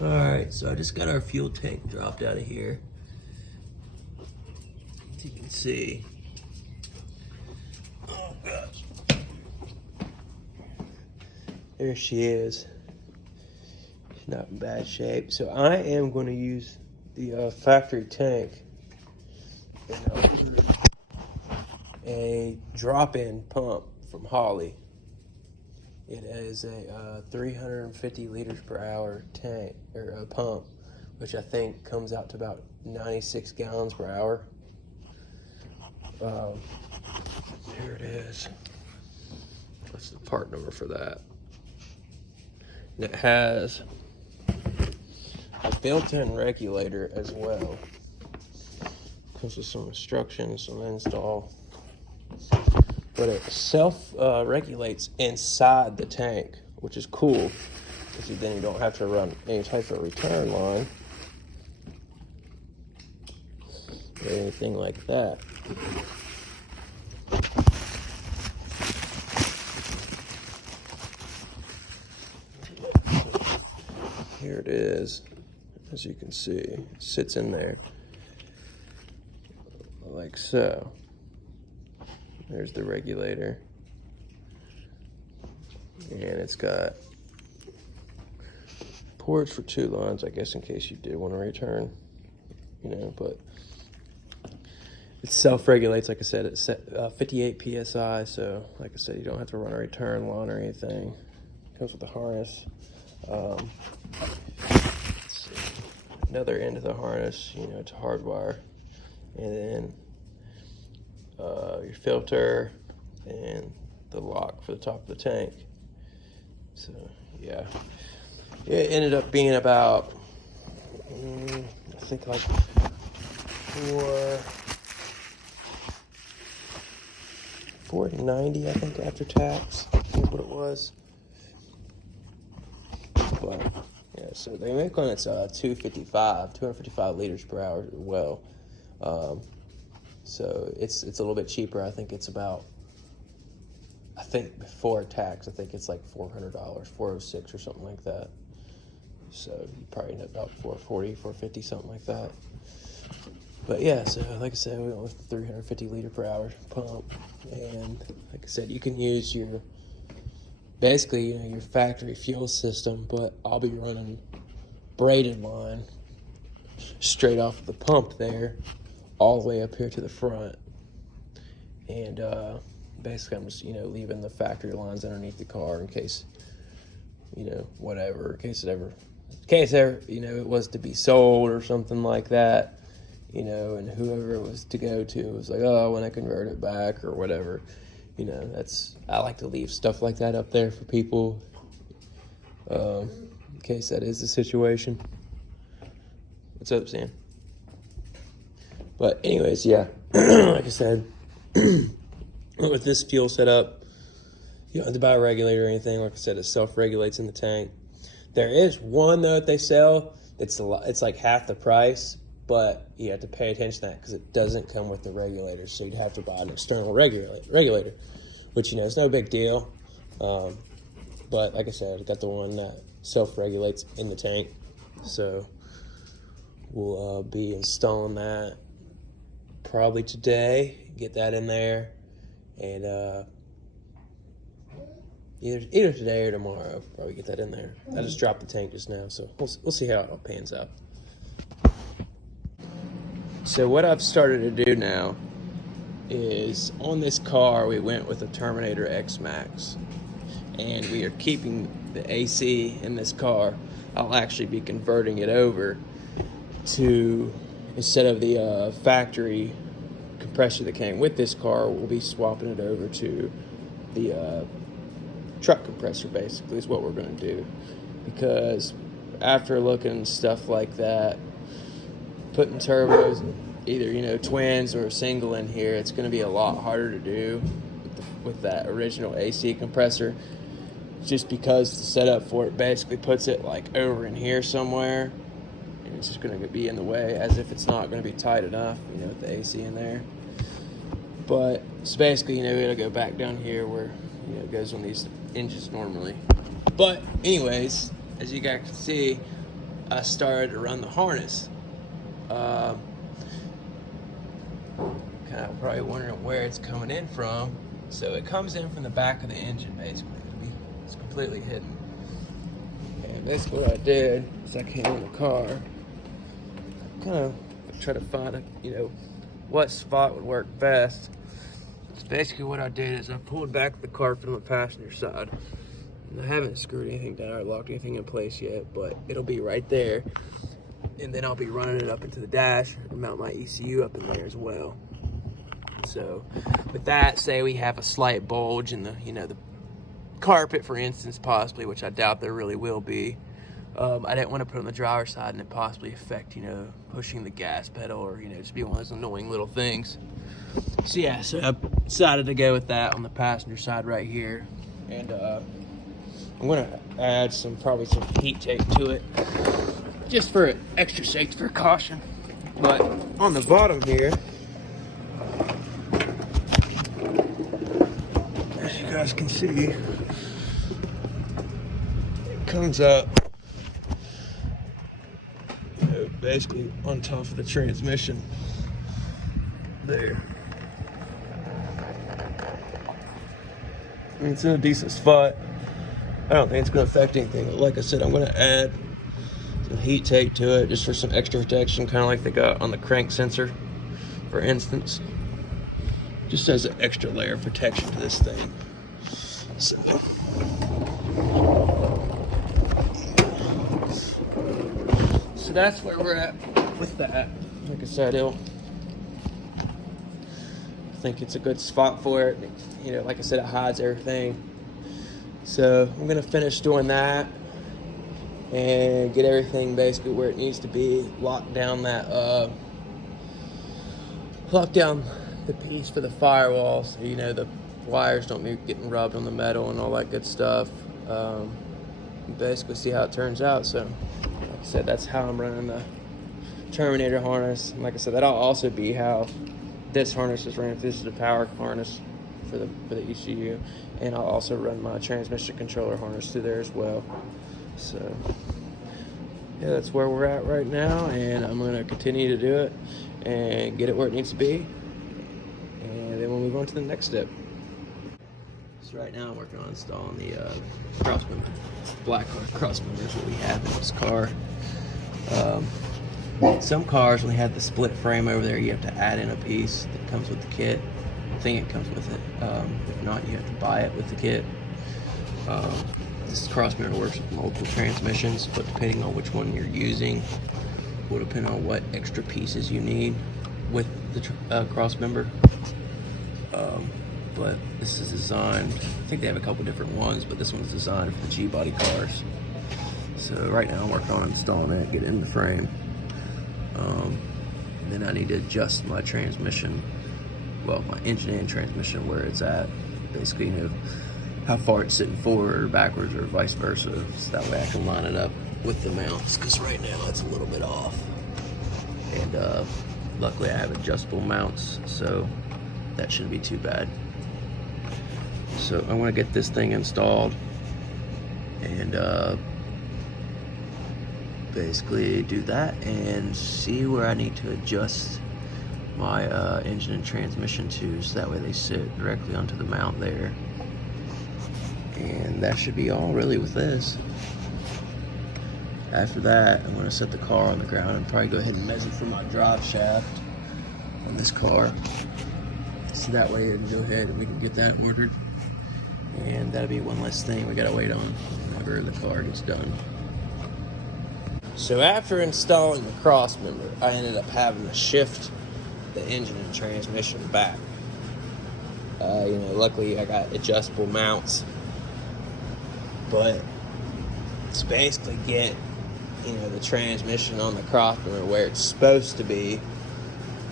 Alright, so I just got our fuel tank dropped out of here. As you can see. Oh gosh. There she is. She's not in bad shape. So I am going to use the factory tank. A drop-in pump from Holley. It is a 350 liters per hour tank or a pump, which I think comes out to about 96 gallons per hour. Here it is. What's the part number for that? And it has a built-in regulator as well. Comes with some instructions, some install. But it self-regulates inside the tank, which is cool, because then you don't have to run any type of return line or anything like that. Here it is, as you can see. It sits in there like so. There's the regulator, and it's got ports for 2 lines, I guess, in case you did want to return, but it self-regulates. Like I said, it's set 58 psi, so like I said, you don't have to run a return line or anything. It comes with a harness. Let's see. Another end of the harness, to hardwire, and then your filter and the lock for the top of the tank. So yeah, it ended up being about I think like $490, I think, after tax is what it was. But yeah, so they make on it's 255 liters per hour as well. So it's a little bit cheaper. I think it's about, before tax, I think it's like $400, $406 or something like that. So you probably end up about $440, $450, something like that. But yeah, so like I said, we went with the 350 liter per hour pump, and like I said, you can use your factory fuel system, but I'll be running braided line straight off of the pump there, all the way up here to the front. And basically I'm just leaving the factory lines underneath the car in case whatever, in case it was to be sold or something like that, and whoever it was to go to was like, oh, I want to convert it back or whatever. I like to leave stuff like that up there for people, in case that is the situation. What's up, Sam? But anyways, yeah, like I said, with this fuel setup, you don't have to buy a regulator or anything. Like I said, it self-regulates in the tank. There is one, though, that they sell it's like half the price, but you have to pay attention to that because it doesn't come with the regulator. So you'd have to buy an external regulator, which, is no big deal. But like I said, I got the one that self-regulates in the tank. So we'll be installing that probably today, get that in there, and either today or tomorrow, probably get that in there. I just dropped the tank just now, so we'll see how it all pans out. So what I've started to do now is, on this car, we went with a Terminator X Max, and we are keeping the AC in this car. I'll actually be converting it over to, instead of the factory compressor that came with this car, we'll be swapping it over to the truck compressor, basically, is what we're going to do. Because after looking stuff like that, putting turbos, either twins or a single in here, it's going to be a lot harder to do with that original AC compressor, just because the setup for it basically puts it like over in here somewhere, and it's just going to be in the way, as if it's not going to be tight enough, with the AC in there. But it's basically, it'll go back down here where it goes on these hinges normally. But anyways, as you guys can see, I started to run the harness. Kind of probably wondering where it's coming in from. So it comes in from the back of the engine, basically. It's completely hidden. And basically what I did is I came in the car, kind of try to find what spot would work best. So basically what I did is I pulled back the car from the passenger side. And I haven't screwed anything down or locked anything in place yet, but it'll be right there. And then I'll be running it up into the dash and mount my ECU up in there as well. So with that, say we have a slight bulge in the, the carpet, for instance, possibly, which I doubt there really will be. I didn't want to put it on the driver's side and it possibly affect, pushing the gas pedal or, just be one of those annoying little things. So yeah, so I decided to go with that on the passenger side right here. And I'm gonna add probably some heat tape to it, just for extra safety, for caution. But on the bottom here, as you guys can see, it comes up basically on top of the transmission there. I mean, it's in a decent spot. I don't think it's going to affect anything. But like I said, I'm going to add some heat tape to it just for some extra protection, kind of like they got on the crank sensor, for instance. Just as an extra layer of protection to this thing. So that's where we're at with that. Like I said, I think it's a good spot for it. Like I said, it hides everything. So I'm gonna finish doing that and get everything basically where it needs to be. Lock down the piece for the firewall, so the wires don't be getting rubbed on the metal and all that good stuff. Basically see how it turns out. So like I said, that's how I'm running the Terminator harness. And like I said, that'll also be how this harness is running. This is the power harness for the ECU, and I'll also run my transmission controller harness through there as well. So yeah, that's where we're at right now, and I'm going to continue to do it and get it where it needs to be, and then we'll move on to the next step. So right now I'm working on installing the crossmember, black crossmember is what we have in this car. Some cars, when they have the split frame over there, you have to add in a piece that comes with the kit. I think it comes with it. If not, you have to buy it with the kit. This crossmember works with multiple transmissions, but depending on which one you're using will depend on what extra pieces you need with the crossmember. But this is designed, I think they have a couple different ones, but this one's designed for the G-body cars. So right now I'm working on installing it, get it in the frame. And then I need to adjust my transmission, well, my engine and transmission where it's at. Basically, how far it's sitting forward or backwards or vice versa. So that way I can line it up with the mounts, because right now it's a little bit off. And luckily I have adjustable mounts, so that shouldn't be too bad. So I want to get this thing installed and basically do that and see where I need to adjust my engine and transmission to, so that way they sit directly onto the mount there. And that should be all really with this. After that, I'm going to set the car on the ground and probably go ahead and measure for my drive shaft on this car. So that way we can go ahead and we can get that ordered. And that'll be one less thing we gotta wait on whenever the car gets done. So after installing the crossmember, I ended up having to shift the engine and transmission back. Luckily I got adjustable mounts, but to basically get the transmission on the crossmember where it's supposed to be,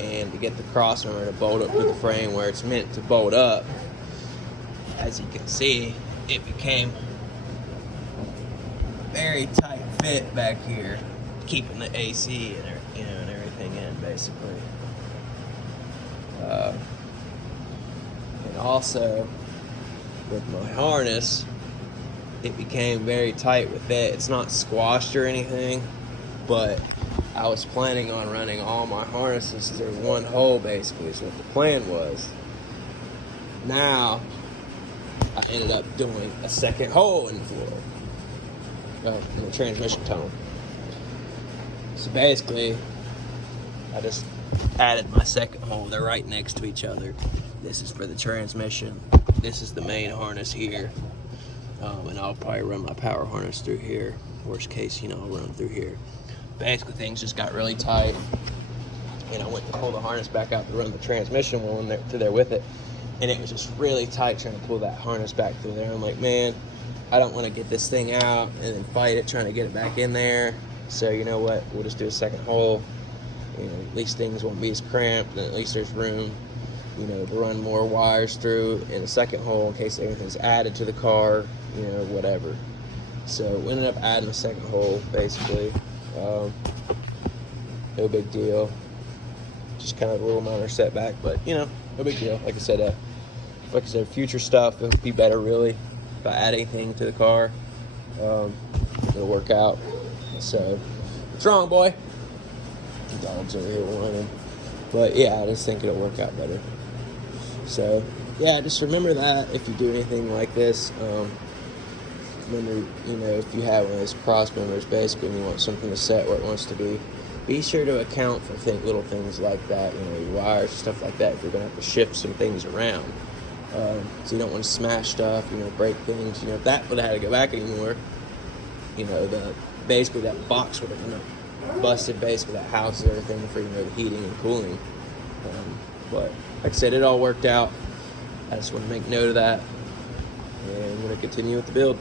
and to get the crossmember to bolt up to the frame where it's meant to bolt up, as you can see, it became very tight fit back here, keeping the AC and everything in basically. And also with my harness, it became very tight with it. It's not squashed or anything. but I was planning on running all my harnesses through one hole, basically, is what the plan was. Now, I ended up doing a second hole in the floor, in the transmission tunnel. So basically, I just added my second hole. They're right next to each other. This is for the transmission. This is the main harness here. And I'll probably run my power harness through here. Worst case, I'll run through here. Basically, things just got really tight. And I went to pull the harness back out to run the transmission wheel through there with it. And it was just really tight trying to pull that harness back through there. I'm like, man, I don't want to get this thing out and then fight it trying to get it back in there. So you know what? We'll just do a second hole. At least things won't be as cramped, and at least there's room, to run more wires through in the second hole in case anything's added to the car, whatever. So we ended up adding a second hole, basically. No big deal. Just kind of a little minor setback, but no big deal. Like I said, future stuff, it'll be better really if I add anything to the car. It'll work out. So, what's wrong, boy? The dog's over here whining. But yeah, I just think it'll work out better. So, yeah, just remember that if you do anything like this. Remember, if you have one of those cross members, basically, and you want something to set where it wants to be sure to account for little things like that, your wires, stuff like that, if you're going to have to shift some things around. So you don't want to smash stuff, break things. If that would have had to go back anymore, basically that box would have busted, basically that house and everything for, the heating and cooling. But like I said, it all worked out. I just want to make note of that. And I'm going to continue with the build.